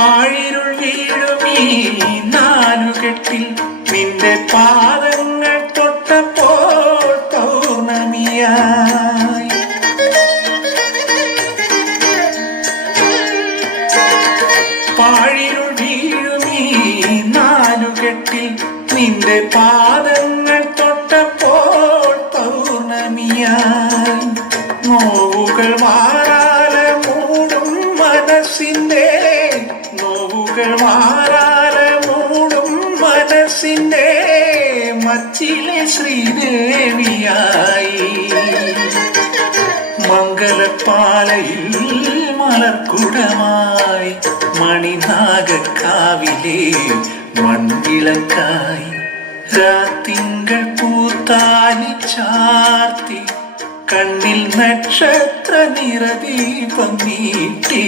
പാഴിരുൾ വീഴുമീ നാലുകെട്ടിൽ നിന്റെ പാദങ്ങൾ തൊട്ടപ്പോൾ പൗർണമിയായി. പാഴിരുൾ വീഴുമീ നാലുകെട്ടിൽ നിന്റെ പാദങ്ങൾ തൊട്ടപ്പോൾ പൗർണമിയായി. നോവുകൾ മാറാല മൂടും മനസ്സിന്റെ, നോവുകൾ മാറാല മൂടും മനസ്സിന്റെ മച്ചിലെ ശ്രീദേവിയായി. മംഗലപ്പാലയിൽ മലർക്കുടമായി മണിനാഗക്കാവിലെ മൺവിളക്കായി. രാത്തിങ്കൾ പൂത്താലി ചാർത്തി കണ്ണിൽ നക്ഷത്ര നിറദീപം നീട്ടി.